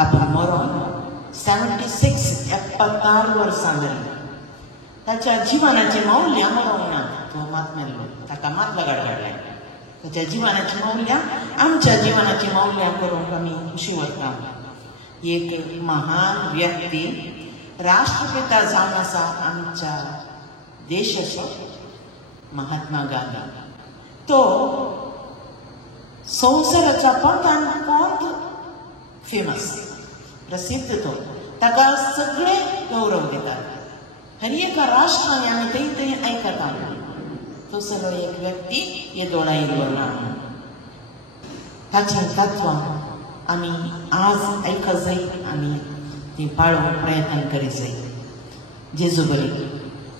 आपण मरोन 76 वर्सां जाली. ताच्या जिवनाची मौल्य मरोंक ना. तो मात मेल्लो, ताका मात लगाड काडलें. ताच्या जिवनाची मौल्य आमच्या जिवनाची मौल्य करूंक आमी खुशी वता. एक महान व्यक्ती राष्ट्रपिता जावन आसा आमच्या देशाचो महात्मा गांधी. तो संवसाराच्या पंतान पंत फेमस, प्रसिद्ध. तो ताका सगळे गौरव दितात. हर एका राष्ट्रांनी आमी थंय थंय आयकता. तो सगळो एक व्यक्ती येदोळा येयलो ना. ताचीं तत्वां आमी आज आयकत जाय, आमी ती पाळूंक प्रयत्न करीत जाय. जेजू बरी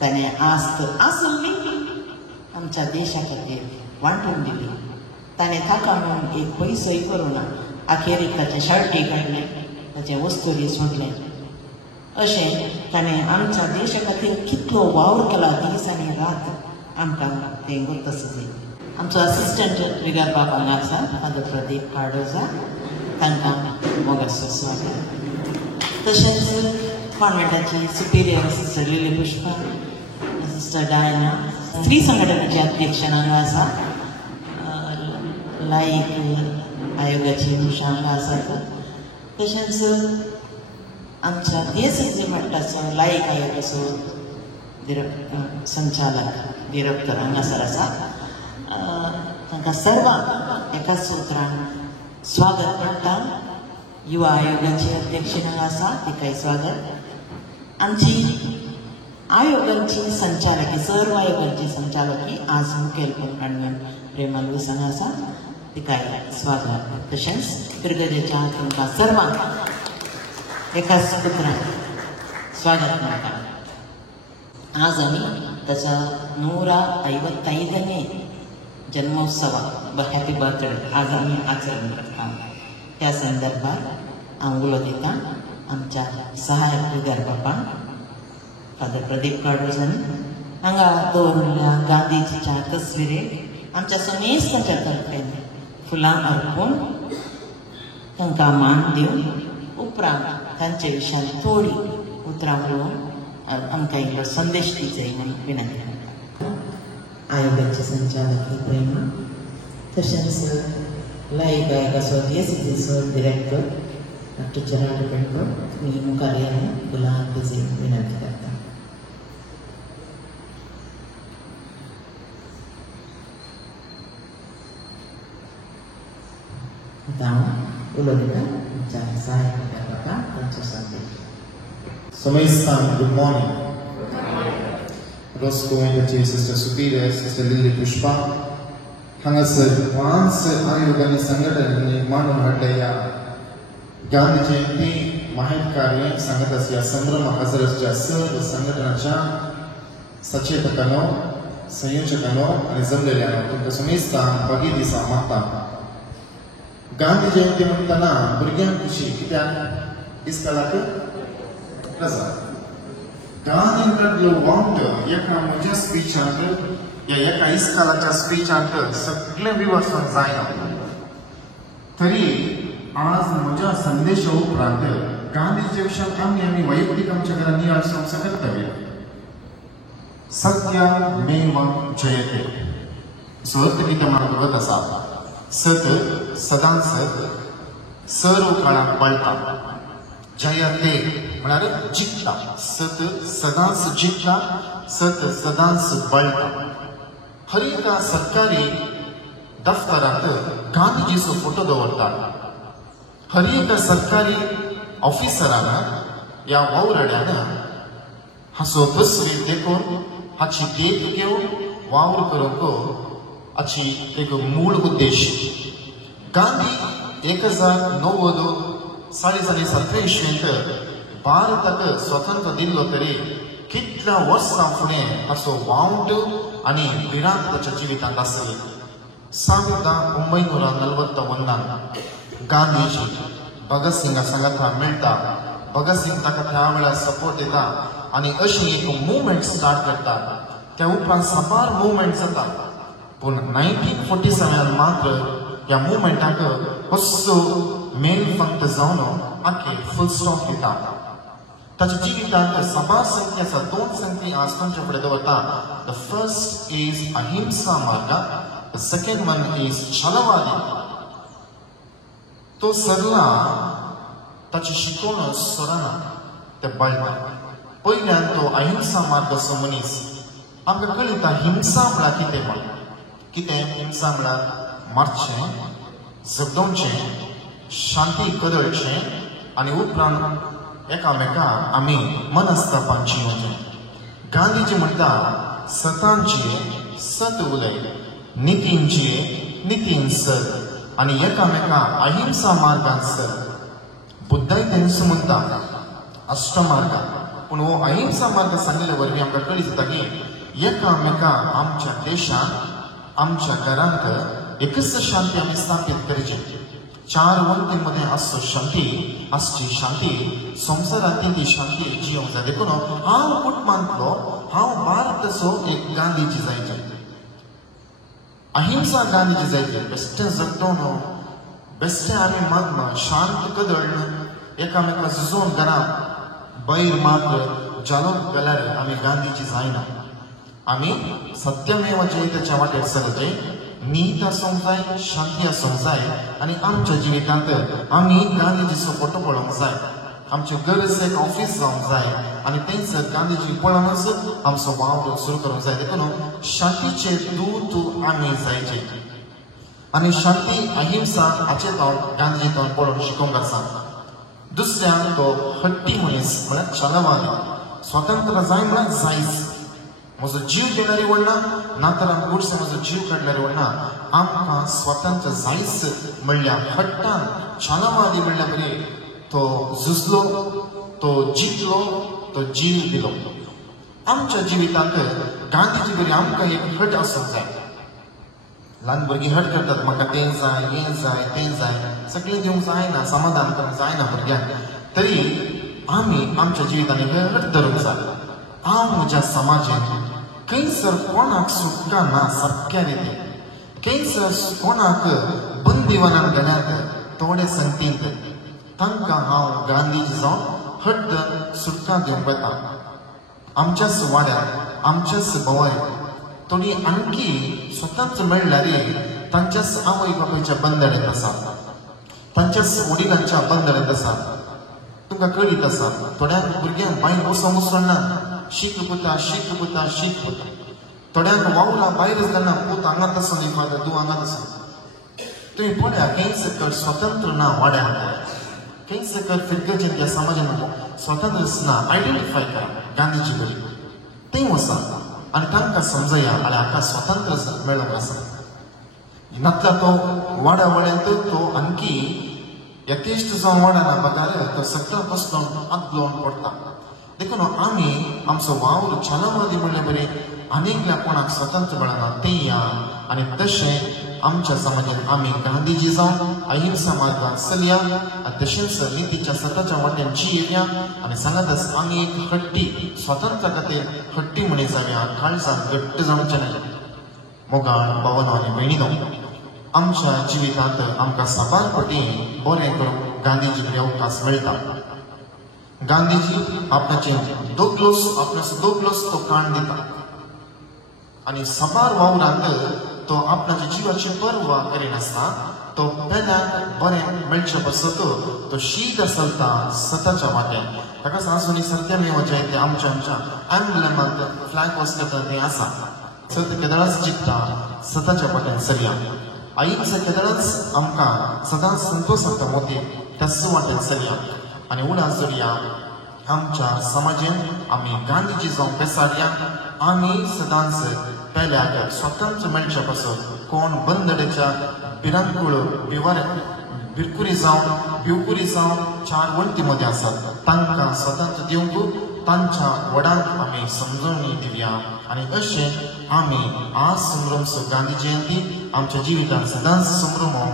ताणें आस्त आसली आमच्या देशा खातीर वांटून दिली. ताणें ताका म्हणून एक पयसोय करूं ना. अखेरीक ताचे शर्टी काडले, ताचे वस्तुरी सोडले. अशें ताणें आमच्या देशा खातीर कितलो वावर केला दीस आनी रात आमकां तें गुर्तस जाय. आमचो असिस्टंट रिगार बाब हांगा आसा, फादर प्रदीप कार्डोजा, तांकां मोगाचें स्वागत. तशेंच कॉन्व्हेंटाची superior sister Lily Pushpa, sister Diana, स्त्री संघटनेचे अध्यक्ष हांगा आसा, लायक आयोगाची दुशां हांगा आसात. तशेंच आमच्या देसाई मट्टाचो लायक आयोगाचो संचालक डिरेक्टर हांगासर आसा. तांकां सर्वांक एकाच उतरान स्वागत करता. युवा आयोगाची अध्यक्ष हांगा आसा, तिकाय स्वागत. आमची आयोगांची संचालकी, सर्व आयोगांची संचालकी आज मुखेलपण काडून प्रेमा लुईस हांगा आसा, तिकाय स्वागत. तशेंच ब्रिगेडीच्या तुमकां सर्वांक एकाच उतरान स्वागत करता. आज आमी ताच्या 155वें जन्मोत्सवाक हॅपी बर्थडे आज आमी आचरण करता. त्या संदर्भात हांव उलो दितां आमच्या सहायक रिगार बापांक, फादर प्रदीप कार्डोजानी हांगा दवरलेल्या गांधीजीच्या तस्विरेक आमच्या समेस्तांच्या तर्फेन फुलां अर्पून तांकां मान दिवन उपरांत तांचे विशयान थोडी उतरां उलोवन आमकां इल्लो संदेश दिवचे म्हणून विनंती करता. आयोगाचे संचालक प्रेमा, तशेंच लायक आयोगाचो DSCचो डिरेक्टर डॉक्टर चराड पेडकर, तुमी मुखार येयात फुलां दिवचे विनंती करता. हांव उलो दिता आमच्या सहायक बाबा तांचो संदेश. Someistan, good morning. Roscoe and Sister Superior, Sister Lily Pushpa. Hangasar, once Ayogani Sangatani, Manu Hadaya, Gandhi Jayanti, Mahitkarya, Sangatasya, Sambrama Hazarasya, Sir, Sangatanacha, Sachetakano, Sayuchakano, and Zamleliano, to Someistan, Bagidi Samata. Gandhi Jayanti Mantana, Brigyan Kushi, Kitan, Iskalaka. Gandhi want एका म्हज्या स्पीचांत या एका इस्कालाच्या स्पीचांत सगळे विवसन जायना. तरी आज म्हज्या संदेशा उपरांत गांधीच्या विशयान आमी वैयक्तीक आमच्या घरांनी आज संसार करतले. सत्यमेव जयते. सत कितें म्हणत आसा, सत सदांच सत सर्व काळाक पळटा. जयते म्हळ्यार जिखता. सत सदांच जिखता, सत सदांच बळटा. हर एका सरकारी दफ्तरांत गांधीजीचो फोटो दवरतात. हर एका सरकारी ऑफिसरान या वावरड्यान हाचो तस्वीर देखून हाची देख घेवन वावर करूंक हाची एक मूळ उद्देश. गांधी 1947 भारताक स्वतंत्र दिल्लो तरी कितल्या वर्सां फुडें हाचो वावट आनी भिरांत ताच्या जिवितांत आसली. 1941 गांधीजी भगत सिंगा सांगात मेळटा. भगत सिंग ताका त्या वेळार सपोर्ट दिता आनी अशी एक मुवमेंट स्टार्ट करता. त्या उपरांत साबार मुवमेंट जाता. पूण 1947 मात्र ह्या मुवमेंटाक असो मेल फक्त जावन आखे फुल स्टॉप दिता ताच्या जिवितांत सभा संख्या आसा 2 संख्या आज तुमचे फुडें दवरता द फर्स्ट इज अहिंसा मार्ग द सेकंड वन इज छलवादी तो सरला ताची शिकवण सरना ते बळटा पयल्यान तो अहिंसा मार्ग असो मनीस आमकां कळटा हिंसा म्हळ्यार कितें म्हण कितें हिंसा म्हळ्यार मारचें झगडोवचें शांती कदळचें आनी उपरांत एकामेकांक आमी मनस्तापान जियोवचें गांधीजी म्हणटा सतांचे सत उलय नितींचे नितीन सर आनी एकामेकांक अहिंसा मार्गान सर बुद्धाय तेंच म्हणटा अष्टमार्ग पूण हो अहिंसा मार्ग सांगिल्ले वरवीं आमकां कळी जाता की एकामेकांक आमच्या देशांत आमच्या घरांत एकच शांती आमी स्थापीत करची 4 वंती मध्ये आसो शांती आसची शांती संवसारांतली ती शांती जियोंक जाय देखून हांव कुटुंबांतलो हांव भारताचो एक गांधीजी जायचे अहिंसा गांधीजी जायचे बेश्टें झगडोवन बेश्टें आमी मागना शांत कदळ एकामेकांक झुजोवन घरांत बैर मात जालोक गेल्यार आमी गांधीजी जायना आमी सत्यमेव जयतेच्या वाटेर चलतले नीत आसूंक जाय शांती आसूंक जाय आनी आमच्या जिवितांत आमी गांधीजीचो फोटो पळोवंक जाय आमचे गरज एक ऑफिस जावंक जाय आनी थंयसर गांधीजी पळोवनच आमचो वावर सुरू करूंक जाय देखून शांतीचे दूत आमी जायचे आनी शांती अहिंसा हाचेर हांव गांधीजींतल्यान पळोवन शिकोवंक आसा दुसऱ्याक तो हट्टी मनीस म्हळ्यार छलवादी स्वतंत्र जाय म्हळ्यार जायच म्हजो जीव देणारी वळना ना तर गोडसे म्हजो जीव काडल्यार वळना आमकां स्वतंत्र जायच म्हणल्यार हट्टान छलवादी म्हणल्यार बरी तो झुजलो तो जिखलो तो जीव दिलो आमच्या जिवितांत गांधीजी बरी आमकां एक हट आसूंक जाय ल्हान भुरगीं हट करतात म्हाका तें जाय हें जाय तें जाय सगळें दिवंक जायना समाधान करूंक जायना भुरग्यांक तरी आमी आमच्या जिवितांत एक हट धरूंक जाय हांव म्हज्या समाजांत खंयसर कोणाक सुटका ना सारक्या रितीन खंयसर कोणाक बंदिवानान घाल्यात थोडे संख्येंत तांकां हांव गांधीजी जावन हट्ट सुटका दिवंक येता आमच्याच वाड्यार आमच्याच भोंवऱ्यांत थोडी आणखी स्वतंत्र मेळ्ळ्यार तांच्याच आवय बापायच्या बंदडेंत आसा तांच्याच वडिलांच्या बंदडेंत आसा तुमकां कळीत आसा थोड्यांक भुरग्यांक भायर वचोंक सोडना शीत पुता थोड्यांक वावला भायर जातना पूत हांगात आसा न्ही फादर तूं हांगात आसा तुवें पळया खंयसर स्वतंत्र ना वाड्याक खंयसर फिरगेचे ह्या समाजान स्वतंत्र ना आयडेंटिफाय करा गांधीजी बरी थंय वचा आनी तांकां समजया आनी हाका स्वतंत्र मेळोंक आसा नातला तो वाड्या वाड्यांत तो आणखी यथेश्ट जावन वाडना बदार तो सगळो बसलो आदलोवन पडटा देखून आमी आमचो वावर छलवादी म्हणले बरे अनेकल्या कोणाक स्वतंत्र मेळना तें या आनी तशें आमच्या समाजांत आमी गांधीजी जावन अहिंसा मार्गान चलया आनी तशेंच नितीच्या सताच्या वाटेन जियेया आनी सांगात आमी एक हट्टी स्वतंत्र खातीर हट्टी मनीस जावया काळजान घट्ट जावचें न्ही मोगाळ भावना आनी मेळिनो आमच्या जिवितांत आमकां साबार पटी बरें करूंक गांधीजी कडेन अवकाश मेळटा गांधीजी आपणाचे दोगलोस तो काण दिता आनी साबार वावरांत तो आपणाच्या जिवाची पर्वा करिनासतना तो पेल्याक बरें मेळचे बसत तो शीत चलता सताच्या वाट्यान ताका सांगून सत्यमेव जयते आमच्या एम्बलमांत फ्लॅग वसता तें आसा सत केदळाच चित्ता सताच्या वाट्यान चलया अहिंसा केदळाच आमकां सदांच संतोष जाता मोती त्याच वाटेन चलया आनी उडा चलया आमच्या समाजांत आमी गांधीजी जावन बेसाडया आमी सदांच पेल्याक स्वतंत्र मेळचे पासून कोण बंदडेच्या बिरांकुळ बिरकुरी जावन भिवकुरी जावन 4 वंती मध्ये आसात तांकां स्वतंत्र दिवंक तांच्या वडांक आमी समजणी दिवया आनी अशें आमी आज संभ्रमचो गांधी जयंती आमच्या जिवितांत सदांच संभ्रमो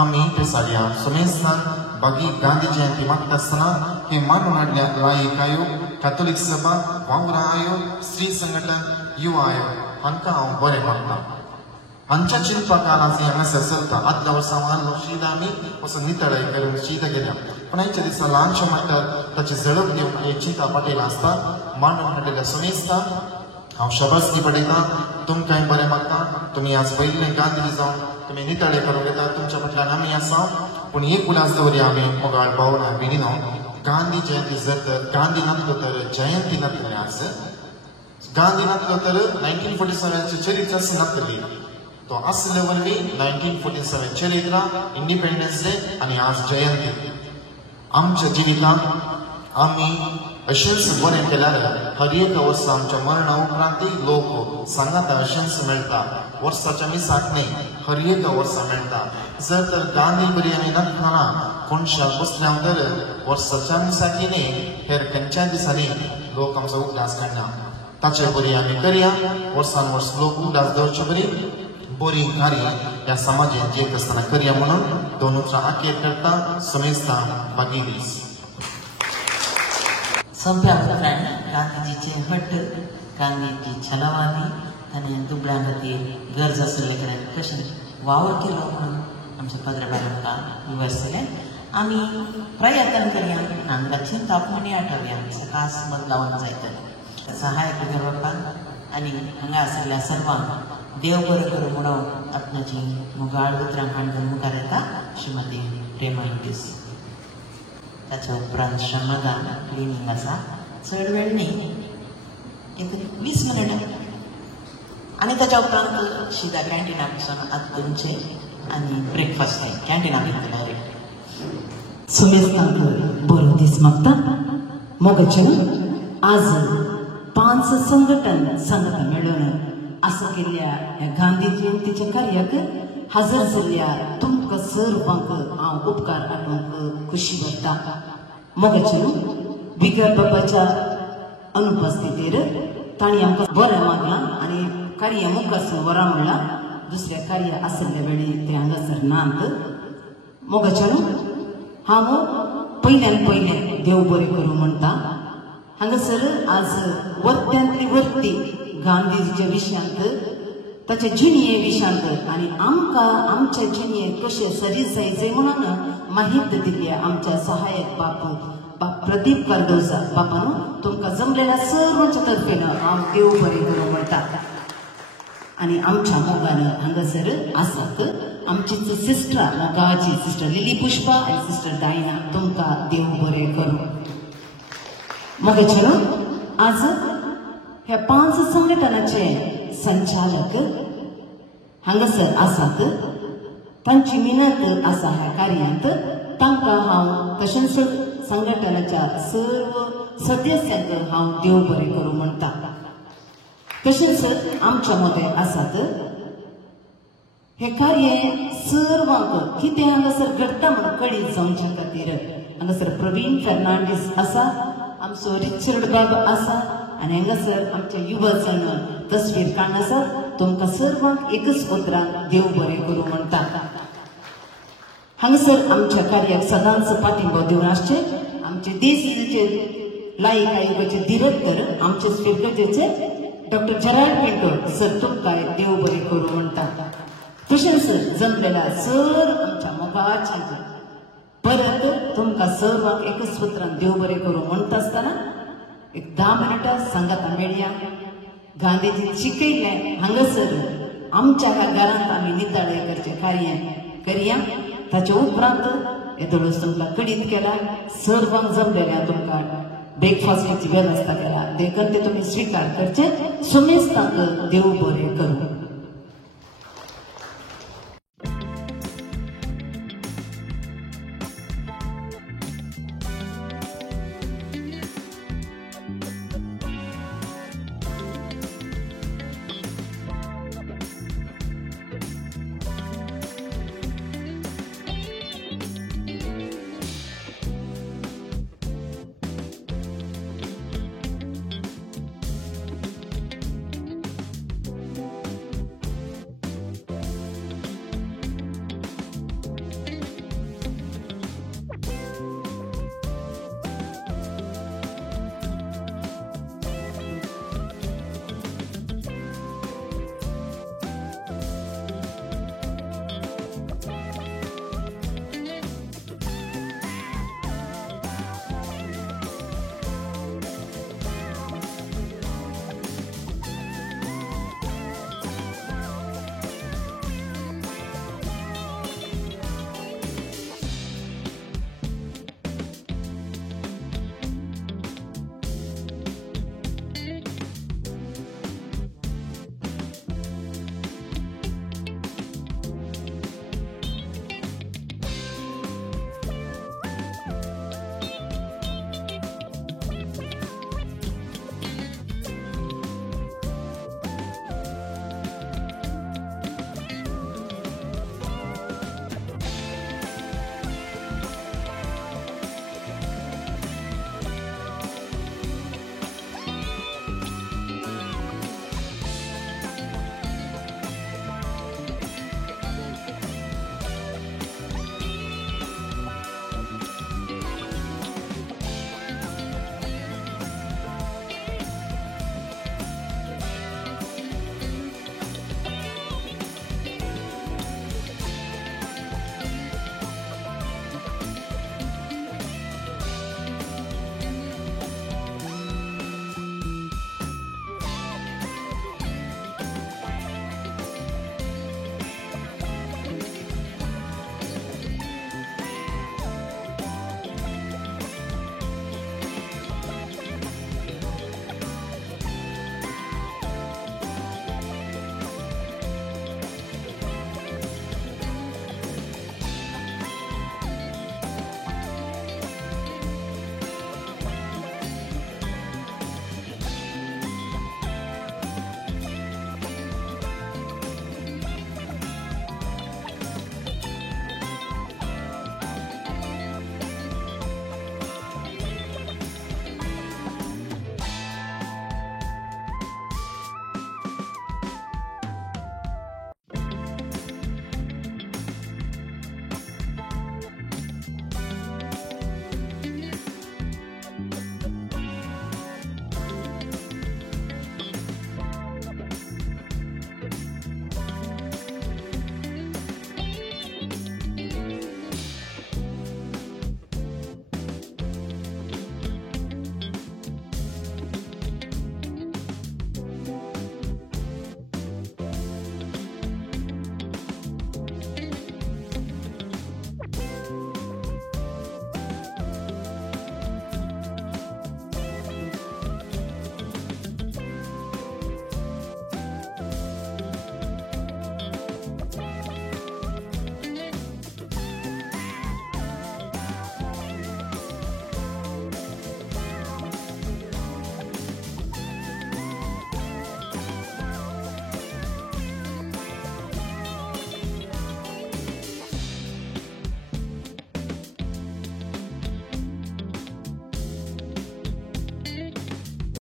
आमी बेसाडया सुमेस्तान बागी गांधी जयंती मागता आसतना हे मानून हाडल्या लायक आयोग कॅथोलिक सभा वावरा आयोग स्त्री संघटन युवा आयोग हांकां हांव बरें मागता हांच्या शिल्पकारांचे हांगासर चलता. आदल्या वर्सा मारलो शीत आमी वचून नितळाय करून शीत गेल्या. पण आयच्या दिसा ल्हानशें म्हणटात ताची झडप दिवन एक चिता पाटयला आसता. मांडून हाडलेल्या सुमेस्ता हांव शबासकी पडयतां. तुमकांय बरें मागता. तुमी आज पयलीं गांधी जावन तुमी नितळे करूंक येता. तुमच्या फाटल्यान आमी आसा. पूण एक उलास दवरया आमी मोगाळ पावना बेगिनो. गांधी जयंती जर तर गांधी नासलो तर जयंती नासली आज. गांधी नासलो तर 1947 चरित्र नासली. तो असले वरवीं 1947 चरित्र इंडिपेंडन्स डे आनी आज जयंती. आमच्या जिवितांत आमी अशेंच बरें केल्यार हर एक वर्सा आमच्या मरणा उपरांतूय लोक सांगाता अशेंच मेळटा. वर्साच्या मिसाक न्ही हर एक वर्सा मेळटा. जर तर गांधी बरी आमी नासतना कोणशाक बसल्या तर वर्साच्या मिसाकी न्ही हेर खंयच्याय दिसांनी लोक आमचो उगडास काडना. ताचे बरी आमी करया. वर्सान वर्स लोक उगडास दवरचे बरी बरी कार्य ह्या समाजात जेत आसतना करया म्हणून दोन उतरां आखेर करता. समेस्ता बागी दीस. सगळ्या उपरांत गांधीजीचे हट्ट, गांधीजी छलावादी आनी दुबळ्यां खातीर गरज आशिल्ले कडेन कशें वावर केलो म्हणून आमचे पत्रकार आमकां विवरसले. आमी प्रयत्न करया हांगा चिंता मणी आठवया. सकास बदलावन जायतलें. सहाय्यक करपाक आनी हांगा आशिल्ल्या सर्वांक देव बरें करूं म्हणून आपणाची मुगाळ उतरां हाडून मुखार येता श्रीमती प्रेमा इंडीस. ताच्या उपरांत श्रमदान क्लिनींग आसा. चड वेळ न्ही, एक 20 मिनटां. आनी ताच्या उपरांत शिदा कॅन्टिना पसून आत्तूंचे आनी ब्रेकफास्ट कॅन्टिनाक डायरेक्ट. सुमेस्तांक बरो दीस मागता. मोगाचे आज 5 संघटना मेळून आसा केल्ल्या ह्या गांधी जयंतीच्या कार्याक हजर जाल्ल्या तुमकां सर्वांक हांव उपकार आठवूंक खुशी भरता. मोगाचे बिगर बाबाच्या अनुपस्थितीर तांणी आमकां बरें मागलां आनी कार्य मुखार वरां म्हणलां. दुसरें कार्य आशिल्ल्या वेळी ते हांगासर नात. मोगाचे हांव पयल्यान पयलें देव बरें करूं म्हणटा. हांगासर आज वर्त्यांतली वर्ती गांधीजीच्या विशयांत, ताच्या जिणये विशयांत आनी आमकां आमच्या जिणयेक कशें सरी जायचे म्हणून माहिती दिल्ल्या आमच्या सहाय्यक बाप प्रदीप कार्दोजा बापानो तुमकां जमलेल्या सर्वांच्या तर्फेन हांव देव बरें करूं म्हणटा. आनी आमच्या मोगान हांगासर आसात आमचीच सिस्टर मोगाची सिस्टर लिली पुष्पा आनी सिस्टर डायना. तुमकां देव बरें करूं. मोगाचे आज ह्या 5 संघटनाचे संचालक हांगासर आसात. तांची मिनत आसा ह्या कार्यांत. तांकां हांव तशेंच संघटनाच्या सर्व सदस्यांक हांव देव बरें करूं म्हणटा. तशेंच आमच्या मदें आसात हे कार्य सर्वांक कितें हांगासर घडटा म्हण कळीत जावच्या खातीर हांगासर प्रवीण फर्नांडीस आसा, आमचो रिचर्ड बाब आसा आनी हांगासर आमचे युवजन तस्वीर काडून आसात. तुमकां सर्वांक एकच उतरान देव बरें करूं म्हणटा. हांगासर आमच्या कार्याक सदांच पाठिंबो दिवन आसचे आमचे देशीचे लायक आयोगाचे डिरेक्टर आमचे स्पेगजेचे डॉक्टर जराल्ड पिंटो सर तुमकां देव बरें करूं म्हणटा. तशेंच जमलेल्या सर आमच्या मोगाची परत तुमकां सर्वांक एकच उतरान देव बरें करूं म्हणटा आसतना एक 10 मिनटां सांगाता मेळया. गांधीजी शिकयलें हांगासर आमच्या घरांत आमी नितळें करचें कार्य करया. ताचे उपरांत येदोळस तुमकां कळीत केला. सर्वांक जमलेल्या तुमकां ब्रेकफास्टाची वेवस्था केला. देखून ते तुमी स्विकार करचे. सुमेस्तांक देव बरें करूं.